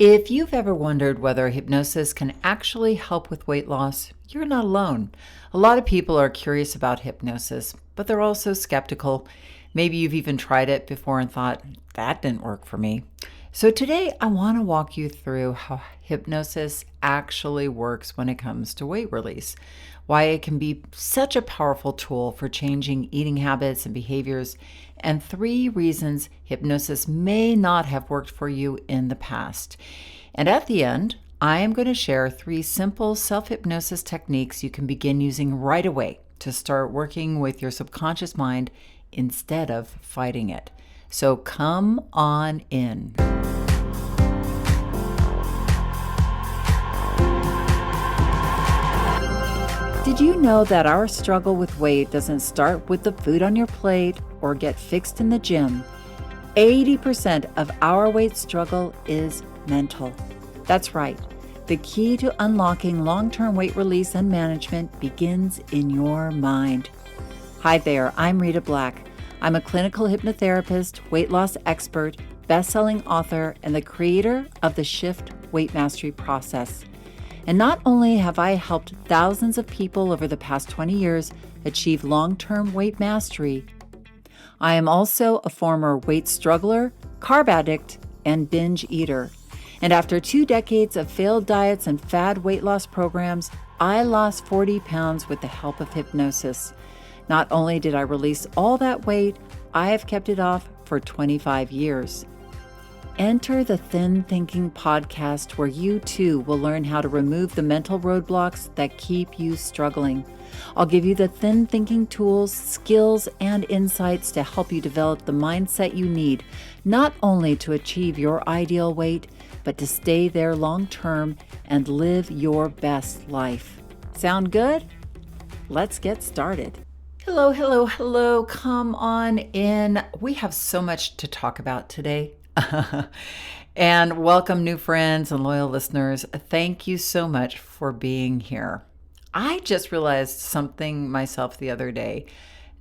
If you've ever wondered whether hypnosis can actually help with weight loss, you're not alone. A lot of people are curious about hypnosis, but they're also skeptical. Maybe you've even tried it before and thought, that didn't work for me. So today I want to walk you through how hypnosis actually works when it comes to weight release, why it can be such a powerful tool for changing eating habits and behaviors, and 3 reasons hypnosis may not have worked for you in the past. And at the end, I am going to share 3 simple self-hypnosis techniques you can begin using right away to start working with your subconscious mind instead of fighting it. So come on in. Did you know that our struggle with weight doesn't start with the food on your plate or get fixed in the gym? 80% of our weight struggle is mental. That's right. The key to unlocking long-term weight release and management begins in your mind. Hi there, I'm Rita Black. I'm a clinical hypnotherapist, weight loss expert, best-selling author, and the creator of the Shift Weight Mastery process. And not only have I helped thousands of people over the past 20 years achieve long-term weight mastery, I am also a former weight struggler, carb addict, and binge eater. And after 2 decades of failed diets and fad weight loss programs, I lost 40 pounds with the help of hypnosis. Not only did I release all that weight, I have kept it off for 25 years. Enter the Thin Thinking podcast, where you too will learn how to remove the mental roadblocks that keep you struggling. I'll give you the thin thinking tools, skills, and insights to help you develop the mindset you need, not only to achieve your ideal weight, but to stay there long term and live your best life. Sound good? Let's get started. Hello, hello, hello. Come on in. We have so much to talk about today. And welcome, new friends and loyal listeners. Thank you so much for being here. I just realized something myself the other day.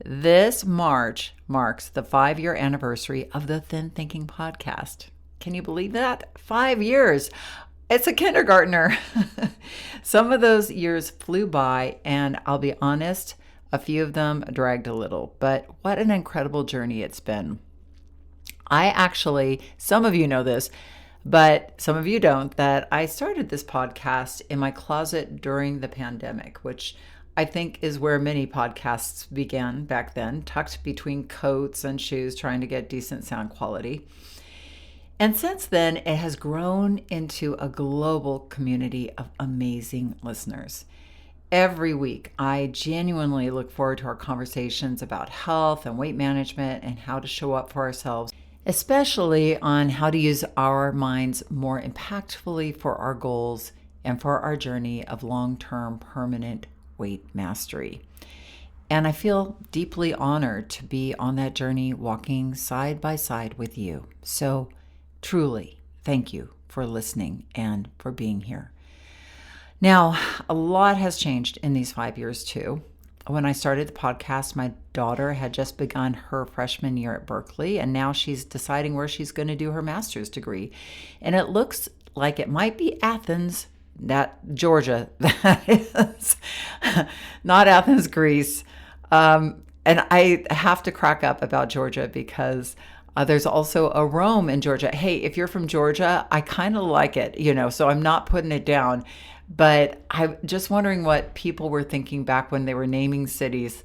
This March marks the 5-year anniversary of the Thin Thinking podcast. Can you believe that? 5 years. It's a kindergartner. Some of those years flew by, and I'll be honest, a few of them dragged a little, but what an incredible journey it's been. Some of you know this, but some of you don't, that I started this podcast in my closet during the pandemic, which I think is where many podcasts began back then, tucked between coats and shoes, trying to get decent sound quality. And since then, it has grown into a global community of amazing listeners. Every week, I genuinely look forward to our conversations about health and weight management and how to show up for ourselves, especially on how to use our minds more impactfully for our goals and for our journey of long-term permanent weight mastery. And I feel deeply honored to be on that journey, walking side by side with you. So truly, thank you for listening and for being here. Now, a lot has changed in these 5 years too. When I started the podcast, my daughter had just begun her freshman year at Berkeley, and now she's deciding where she's going to do her master's degree. And it looks like it might be Athens, Georgia, that is, not Athens, Greece. And I have to crack up about Georgia because there's also a Rome in Georgia. Hey, if you're from Georgia, I kind of like it, so I'm not putting it down. But I'm just wondering what people were thinking back when they were naming cities.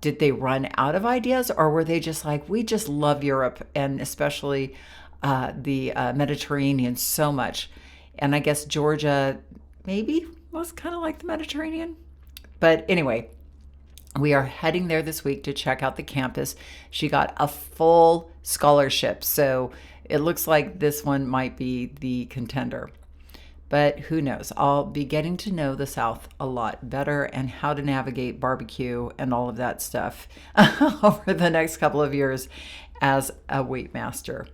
Did they run out of ideas, or were they just like, we just love Europe and especially the Mediterranean so much? And I guess Georgia maybe was kind of like the Mediterranean. But anyway, we are heading there this week to check out the campus. She got a full scholarship, so it looks like this one might be the contender. But who knows? I'll be getting to know the South a lot better and how to navigate barbecue and all of that stuff over the next couple of years as a weight master.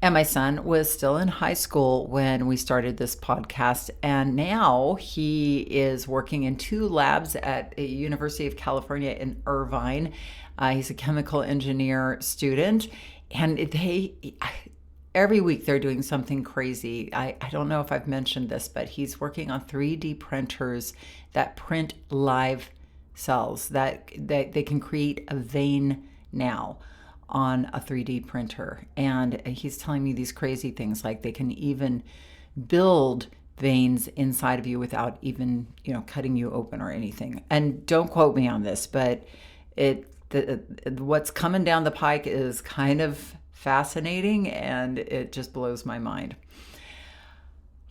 And my son was still in high school when we started this podcast, and now he is working in 2 labs at the University of California in Irvine. He's a chemical engineer student, and every week they're doing something crazy. I don't know if I've mentioned this, but he's working on 3D printers that print live cells, that they can create a vein now on a 3D printer. And he's telling me these crazy things, like they can even build veins inside of you without even, cutting you open or anything. And don't quote me on this, but what's coming down the pike is kind of fascinating, and it just blows my mind.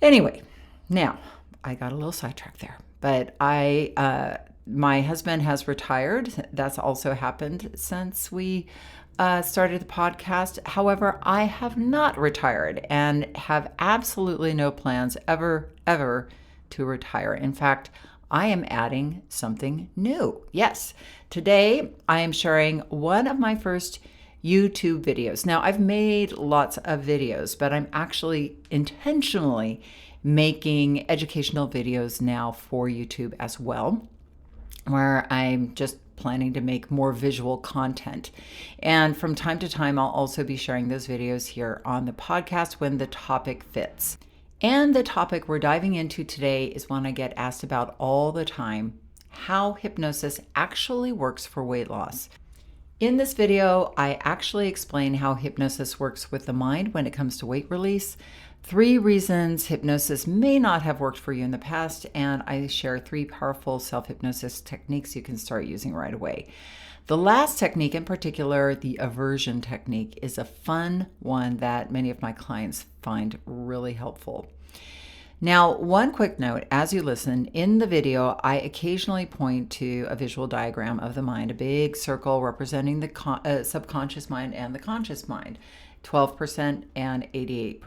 Anyway, now I got a little sidetracked there, but my husband has retired. That's also happened since we started the podcast. However, I have not retired and have absolutely no plans ever to retire. In fact, I am adding something new. Yes, today I am sharing one of my first YouTube videos. Now, I've made lots of videos, but I'm actually intentionally making educational videos now for YouTube as well, where I'm just planning to make more visual content. And from time to time, I'll also be sharing those videos here on the podcast when the topic fits. And the topic we're diving into today is one I get asked about all the time: how hypnosis actually works for weight loss. In this video, I actually explain how hypnosis works with the mind when it comes to weight release, 3 reasons hypnosis may not have worked for you in the past, and I share 3 powerful self-hypnosis techniques you can start using right away. The last technique in particular, the aversion technique, is a fun one that many of my clients find really helpful. Now, one quick note as you listen, in the video, I occasionally point to a visual diagram of the mind, a big circle representing the subconscious mind and the conscious mind, 12% and 88%,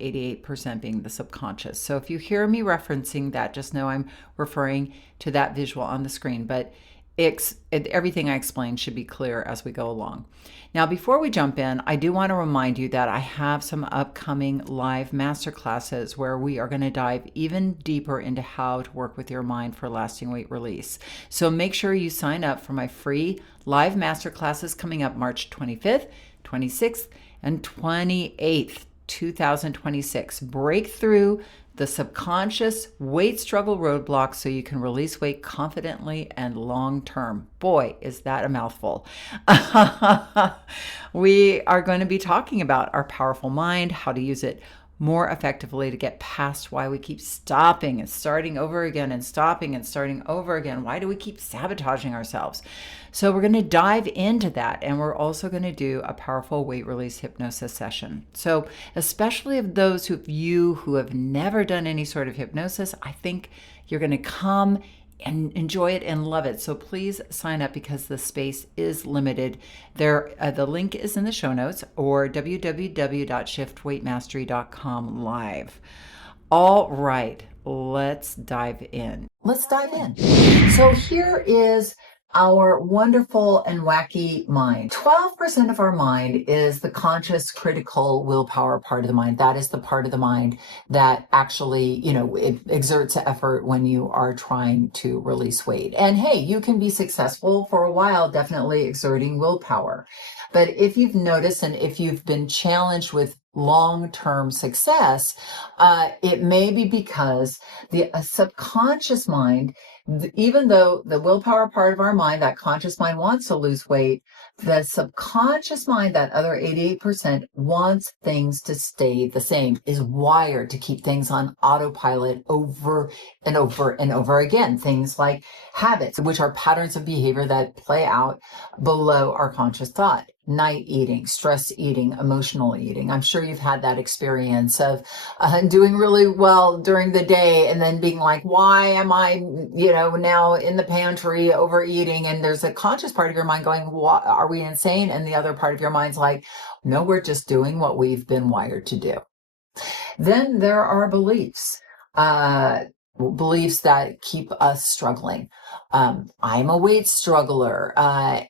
88% being the subconscious. So if you hear me referencing that, just know I'm referring to that visual on the screen, but everything I explain should be clear as we go along. Now, before we jump in, I do want to remind you that I have some upcoming live masterclasses where we are going to dive even deeper into how to work with your mind for lasting weight release. So make sure you sign up for my free live masterclasses coming up March 25th, 26th, and 28th, 2026. Breakthrough the subconscious weight struggle roadblock so you can release weight confidently and long term. Boy, is that a mouthful. We are going to be talking about our powerful mind, how to use it more effectively to get past why we keep stopping and starting over again and stopping and starting over again. Why do we keep sabotaging ourselves? So we're going to dive into that, and we're also going to do a powerful weight release hypnosis session. So especially of those of you who have never done any sort of hypnosis, I think you're going to come and enjoy it and love it. So please sign up because the space is limited. The link is in the show notes or www.shiftweightmastery.com live. All right, let's dive in. So here is our wonderful and wacky mind. 12% of our mind is the conscious, critical willpower part of the mind. That is the part of the mind that actually, it exerts effort when you are trying to release weight. And hey, you can be successful for a while, definitely exerting willpower. But if you've noticed and if you've been challenged with long-term success, it may be because the subconscious mind, even though the willpower part of our mind, that conscious mind, wants to lose weight, the subconscious mind, that other 88%, wants things to stay the same, is wired to keep things on autopilot over and over and over again. Things like habits, which are patterns of behavior that play out below our conscious thought. Night eating, stress eating, emotional eating. I'm sure you've had that experience of doing really well during the day and then being like, why am I, now in the pantry overeating? And there's a conscious part of your mind going, what, are we insane? And the other part of your mind's like, no, we're just doing what we've been wired to do. Then there are beliefs. Beliefs that keep us struggling. I'm a weight struggler. I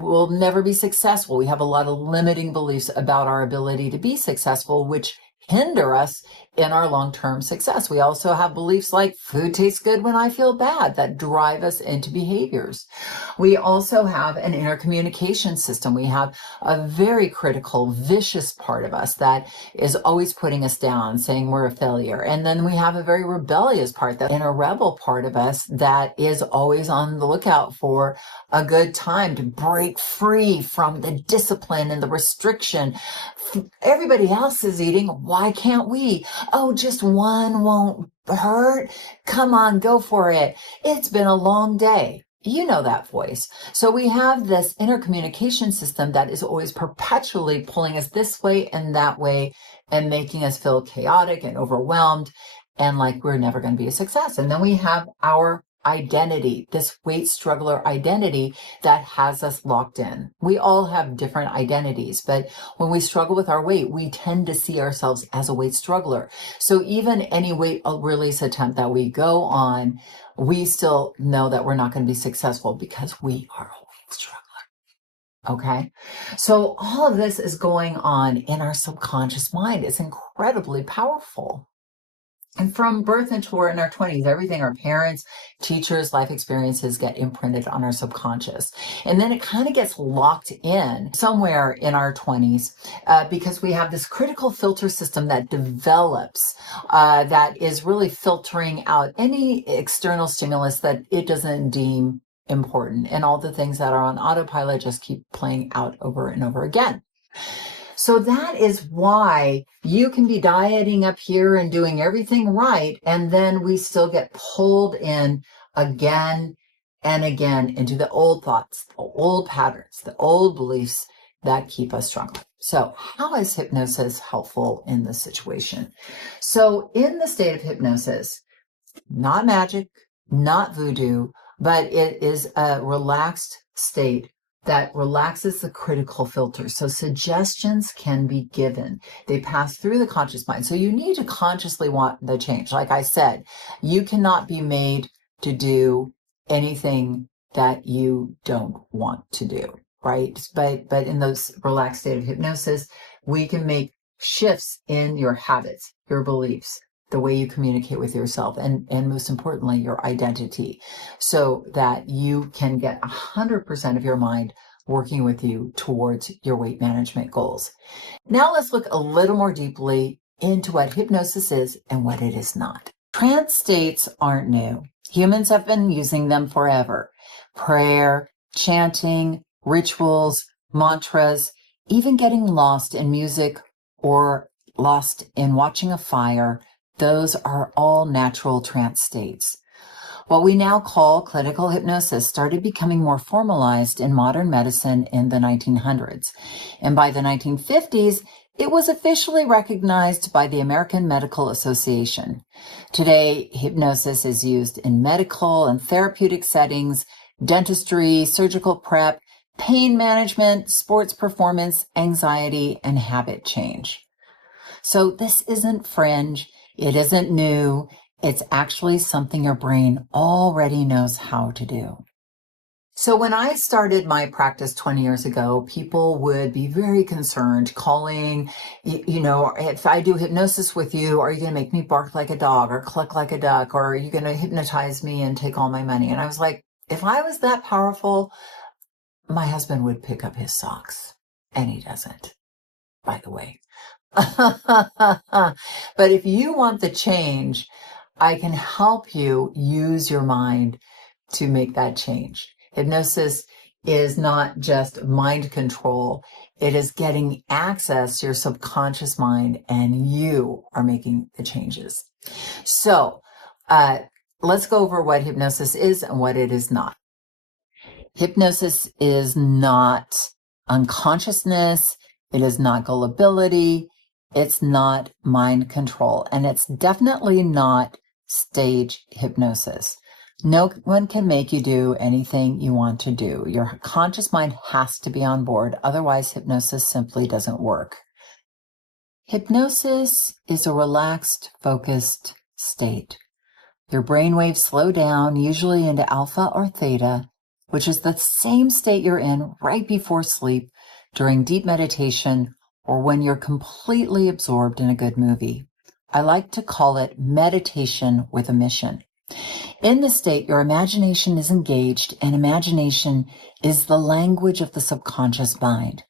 will never be successful. We have a lot of limiting beliefs about our ability to be successful, which hinder us in our long-term success. We also have beliefs like food tastes good when I feel bad that drive us into behaviors. We also have an inner communication system. We have a very critical, vicious part of us that is always putting us down, saying we're a failure. And then we have a very rebellious part, that inner rebel part of us that is always on the lookout for a good time to break free from the discipline and the restriction. Everybody else is eating. Why can't we? Oh, just one won't hurt. Come on, go for it. It's been a long day. You know that voice. So we have this inner communication system that is always perpetually pulling us this way and that way and making us feel chaotic and overwhelmed and like we're never going to be a success. And then we have our identity, this weight struggler identity that has us locked in. We all have different identities, but when we struggle with our weight, we tend to see ourselves as a weight struggler. So even any weight release attempt that we go on, we still know that we're not going to be successful because we are a weight struggler. Okay. So all of this is going on in our subconscious mind. It's incredibly powerful. And from birth until we're in our 20s, everything our parents, teachers, life experiences get imprinted on our subconscious. And then it kind of gets locked in somewhere in our 20s because we have this critical filter system that develops that is really filtering out any external stimulus that it doesn't deem important. And all the things that are on autopilot just keep playing out over and over again. So that is why you can be dieting up here and doing everything right, and then we still get pulled in again and again into the old thoughts, the old patterns, the old beliefs that keep us struggling. So how is hypnosis helpful in this situation? So in the state of hypnosis, not magic, not voodoo, but it is a relaxed state that relaxes the critical filter. So suggestions can be given. They pass through the conscious mind. So you need to consciously want the change. Like I said, you cannot be made to do anything that you don't want to do, right? But in those relaxed state of hypnosis, we can make shifts in your habits, your beliefs, the way you communicate with yourself, and most importantly, your identity, so that you can get 100% of your mind working with you towards your weight management goals. Now let's look a little more deeply into what hypnosis is and what it is not. Trance states aren't new. Humans have been using them forever. Prayer, chanting, rituals, mantras, even getting lost in music or lost in watching a fire, those are all natural trance states. What we now call clinical hypnosis started becoming more formalized in modern medicine in the 1900s. And by the 1950s, it was officially recognized by the American Medical Association. Today, hypnosis is used in medical and therapeutic settings, dentistry, surgical prep, pain management, sports performance, anxiety, and habit change. So this isn't fringe. It isn't new. It's actually something your brain already knows how to do. So when I started my practice 20 years ago, people would be very concerned calling, if I do hypnosis with you, are you going to make me bark like a dog or cluck like a duck? Or are you going to hypnotize me and take all my money? And I was like, if I was that powerful, my husband would pick up his socks. And he doesn't, by the way. But if you want the change, I can help you use your mind to make that change. Hypnosis is not just mind control. It is getting access to your subconscious mind, and you are making the changes. So let's go over what hypnosis is and what it is not. Hypnosis is not unconsciousness. It is not gullibility. It's not mind control. And it's definitely not stage hypnosis. No one can make you do anything you want to do. Your conscious mind has to be on board. Otherwise, hypnosis simply doesn't work. Hypnosis is a relaxed, focused state. Your brainwaves slow down, usually into alpha or theta, which is the same state you're in right before sleep, during deep meditation, or when you're completely absorbed in a good movie. I like to call it meditation with a mission. In this state, your imagination is engaged, and imagination is the language of the subconscious mind.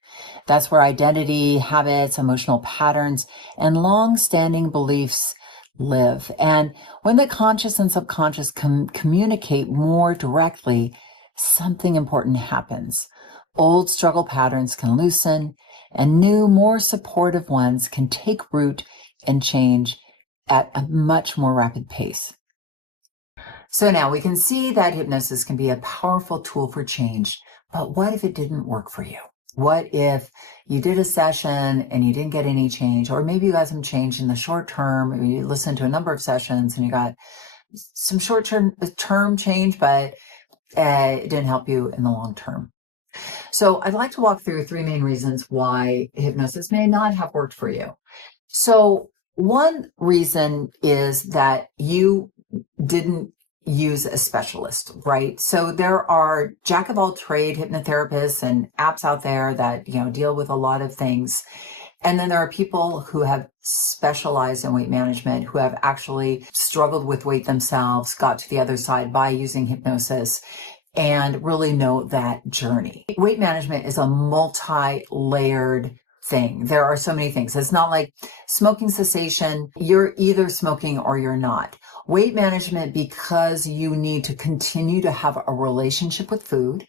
That's where identity, habits, emotional patterns, and long-standing beliefs live. And when the conscious and subconscious communicate more directly, something important happens. Old struggle patterns can loosen, and new, more supportive ones can take root and change at a much more rapid pace. So now we can see that hypnosis can be a powerful tool for change, but what if it didn't work for you? What if you did a session and you didn't get any change, or maybe you got some change in the short term, or you listened to a number of sessions and you got some short-term change, but it didn't help you in the long term. So I'd like to walk through 3 main reasons why hypnosis may not have worked for you. So one reason is that you didn't use a specialist, right? So there are jack of all trade hypnotherapists and apps out there that, deal with a lot of things. And then there are people who have specialized in weight management, who have actually struggled with weight themselves, got to the other side by using hypnosis, and really know that journey. Weight management is a multi-layered thing. There are so many things. It's not like smoking cessation. You're either smoking or you're not. Weight management, because you need to continue to have a relationship with food.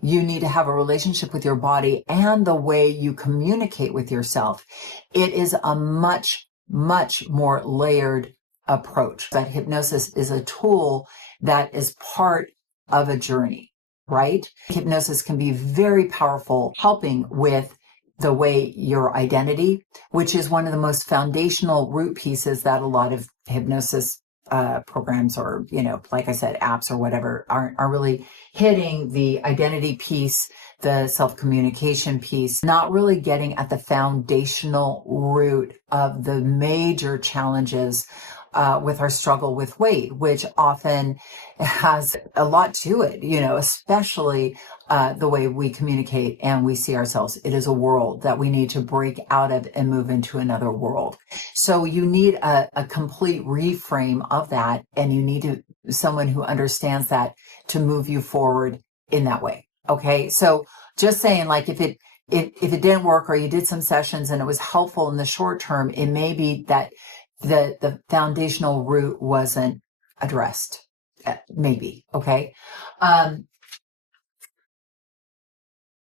You need to have a relationship with your body and the way you communicate with yourself. It is a much, much more layered approach. But hypnosis is a tool that is part of a journey, right? Hypnosis can be very powerful, helping with the way your identity, which is one of the most foundational root pieces that a lot of hypnosis programs, or, like I said, apps or whatever, are really hitting the identity piece, the self-communication piece, not really getting at the foundational root of the major challenges with our struggle with weight, which often has a lot to it, especially the way we communicate and we see ourselves. It is a world that we need to break out of and move into another world. So you need a complete reframe of that, and you need someone who understands that to move you forward in that way. Okay. So just saying, like, if it didn't work, or you did some sessions and it was helpful in the short term, it may be that the foundational root wasn't addressed. Maybe. Okay.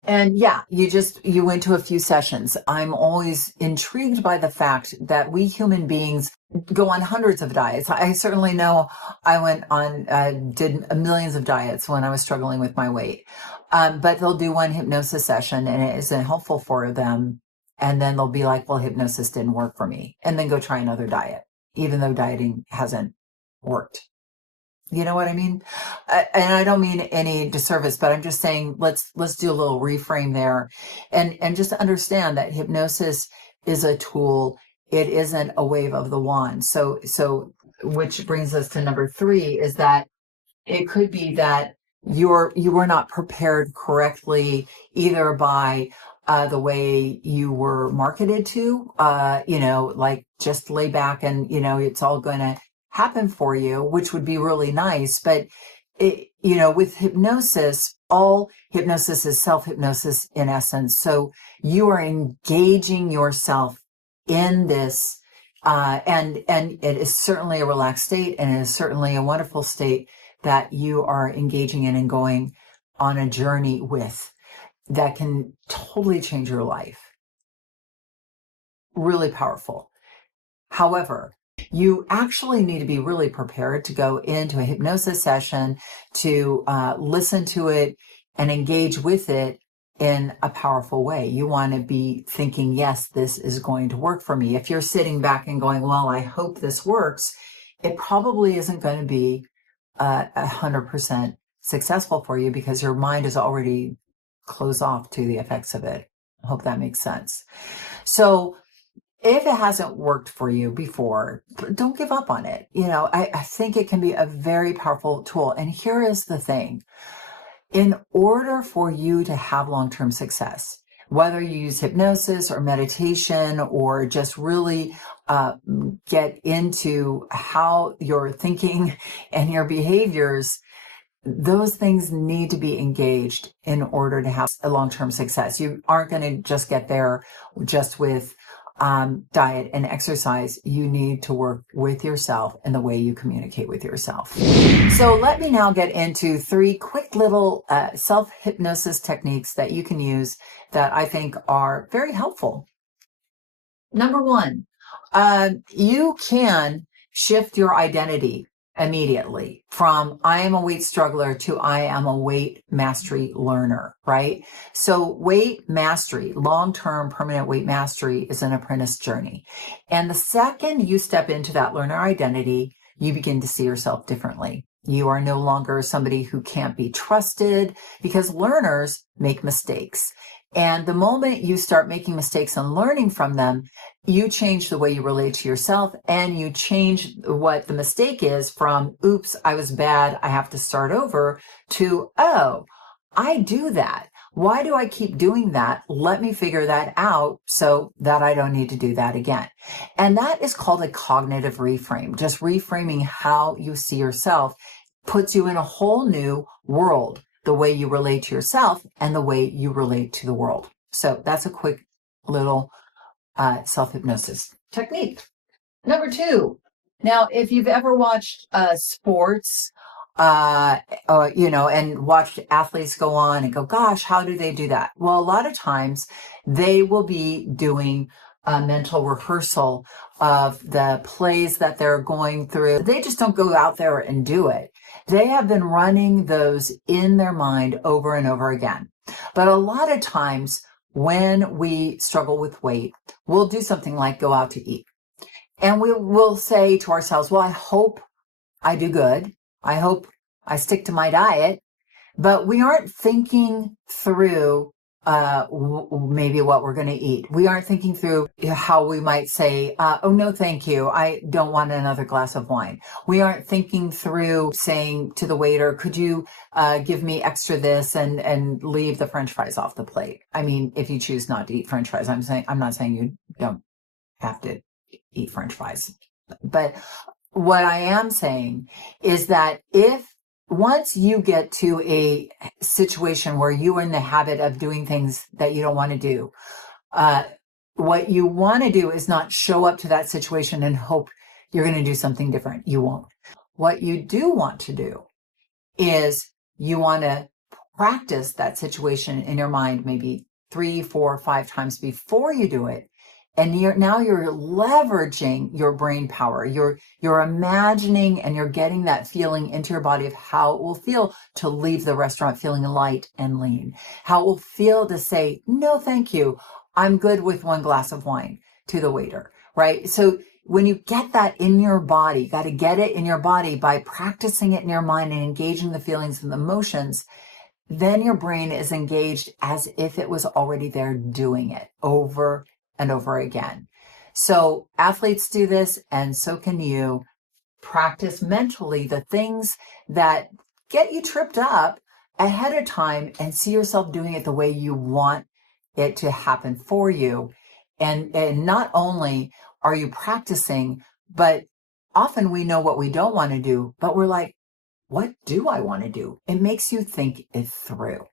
And yeah, you went to a few sessions. I'm always intrigued by the fact that we human beings go on hundreds of diets. I certainly know I went on, did millions of diets when I was struggling with my weight. But they'll do one hypnosis session and it isn't helpful for them. And then they'll be like, well, hypnosis didn't work for me. And then go try another diet, even though dieting hasn't worked. You know what I mean? And I don't mean any disservice, but I'm just saying, let's do a little reframe there, and just understand that hypnosis is a tool. It isn't a wave of the wand. So which brings us to number 3, is that it could be that you were not prepared correctly, either by the way you were marketed to, like, just lay back and, it's all going to happen for you, which would be really nice. But with hypnosis, all hypnosis is self-hypnosis in essence. So you are engaging yourself in this, and it is certainly a relaxed state, and it is certainly a wonderful state that you are engaging in and going on a journey with, that can totally change your life. Really powerful. However, you actually need to be really prepared to go into a hypnosis session, to listen to it and engage with it in a powerful way. You want to be thinking, yes, this is going to work for me. If you're sitting back and going, well, I hope this works, it probably isn't going to be 100% successful for you, because your mind is already closed off to the effects of it. I hope that makes sense. So if it hasn't worked for you before, don't give up on it. I think it can be a very powerful tool. And here is the thing. In order for you to have long-term success, whether you use hypnosis or meditation, or just really get into how your thinking and your behaviors, those things need to be engaged in order to have a long-term success. You aren't going to just get there just with diet and exercise. You need to work with yourself and the way you communicate with yourself. So let me now get into 3 quick little self-hypnosis techniques that you can use that I think are very helpful. Number 1, you can shift your identity immediately from I am a weight struggler to I am a weight mastery learner, right? So weight mastery, long-term permanent weight mastery, is an apprentice journey. And the second you step into that learner identity, you begin to see yourself differently. You are no longer somebody who can't be trusted, because learners make mistakes. And the moment you start making mistakes and learning from them, you change the way you relate to yourself, and you change what the mistake is from, oops, I was bad, I have to start over, to, oh, I do that. Why do I keep doing that? Let me figure that out so that I don't need to do that again. And that is called a cognitive reframe. Just reframing how you see yourself puts you in a whole new world, the way you relate to yourself and the way you relate to the world. So that's a quick little self-hypnosis technique. Number 2, now, if you've ever watched sports, and watched athletes go on and go, gosh, how do they do that? Well, a lot of times they will be doing a mental rehearsal of the plays that they're going through. They just don't go out there and do it. They have been running those in their mind over and over again. But a lot of times when we struggle with weight, we'll do something like go out to eat. And we will say to ourselves, well, I hope I do good. I hope I stick to my diet. But we aren't thinking through maybe what we're going to eat. We aren't thinking through how we might say, oh, no, thank you. I don't want another glass of wine. We aren't thinking through saying to the waiter, could you give me extra this and leave the French fries off the plate? I mean, if you choose not to eat French fries, I'm not saying you don't have to eat French fries. But what I am saying is that if once you get to a situation where you are in the habit of doing things that you don't want to do, what you want to do is not show up to that situation and hope you're going to do something different. You won't. What you do want to do is you want to practice that situation in your mind maybe 3, 4, 5 times before you do it. And you're leveraging your brain power. You're imagining and you're getting that feeling into your body of how it will feel to leave the restaurant feeling light and lean. How it will feel to say, no, thank you. I'm good with 1 glass of wine to the waiter, right? So when you get that in your body, got to get it in your body by practicing it in your mind and engaging the feelings and the emotions, then your brain is engaged as if it was already there doing it over and over again. So athletes do this, and so can you. Practice mentally the things that get you tripped up ahead of time and see yourself doing it the way you want it to happen for you. And not only are you practicing, but often we know what we don't want to do, but we're like, what do I want to do? It makes you think it through.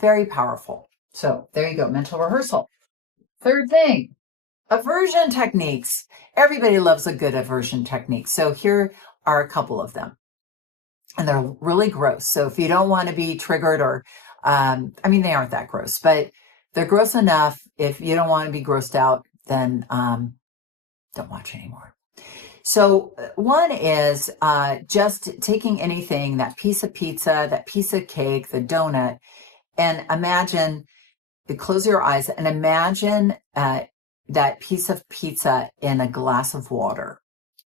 Very powerful. So there you go, mental rehearsal. Third thing, aversion techniques. Everybody loves a good aversion technique. So here are a couple of them. And they're really gross. So if you don't want to be triggered or, they aren't that gross, but they're gross enough. If you don't want to be grossed out, then don't watch anymore. So one is just taking anything, that piece of pizza, that piece of cake, the donut, and imagine, close your eyes and imagine that piece of pizza in a glass of water,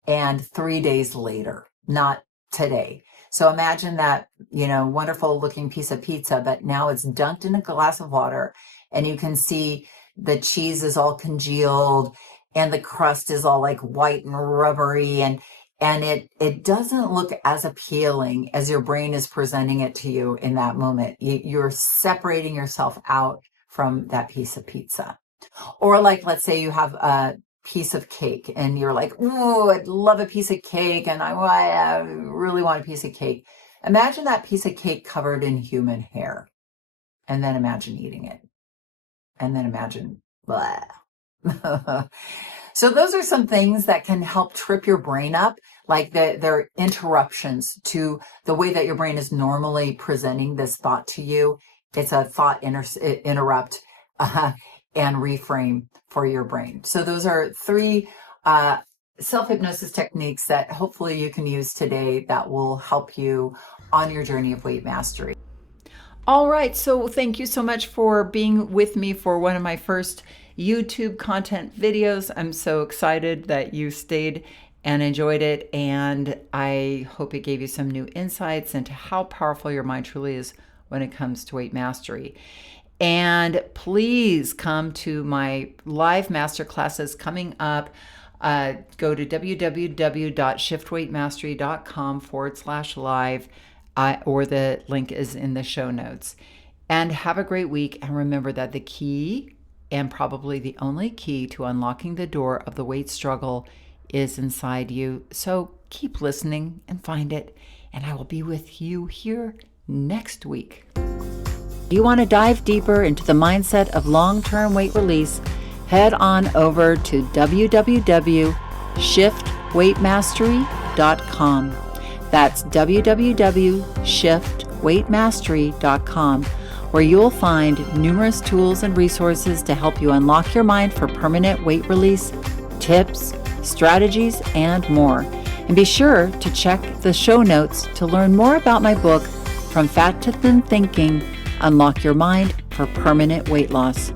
and 3 days later, not today. So imagine that, wonderful looking piece of pizza, but now it's dunked in a glass of water, and you can see the cheese is all congealed and the crust is all like white and rubbery, and it doesn't look as appealing as your brain is presenting it to you in that moment. You're separating yourself out from that piece of pizza. Or like, let's say you have a piece of cake and you're like, oh, I'd love a piece of cake and I really want a piece of cake. Imagine that piece of cake covered in human hair, and then imagine eating it, and then imagine, blah. So those are some things that can help trip your brain up, like they're interruptions to the way that your brain is normally presenting this thought to you. It's a thought interrupt and reframe for your brain. So those are 3 self-hypnosis techniques that hopefully you can use today that will help you on your journey of weight mastery. All right, so thank you so much for being with me for one of my first YouTube content videos. I'm so excited that you stayed and enjoyed it, and I hope it gave you some new insights into how powerful your mind truly is when it comes to weight mastery. And please come to my live masterclasses coming up. Go to www.shiftweightmastery.com/live, or the link is in the show notes. And have a great week. And remember that the key, and probably the only key to unlocking the door of the weight struggle, is inside you. So keep listening and find it. And I will be with you here next week. Do you want to dive deeper into the mindset of long-term weight release? Head on over to www.shiftweightmastery.com. That's www.shiftweightmastery.com, where you'll find numerous tools and resources to help you unlock your mind for permanent weight release, tips, strategies, and more. And be sure to check the show notes to learn more about my book, From Fat to Thin Thinking: Unlock Your Mind for Permanent Weight Loss.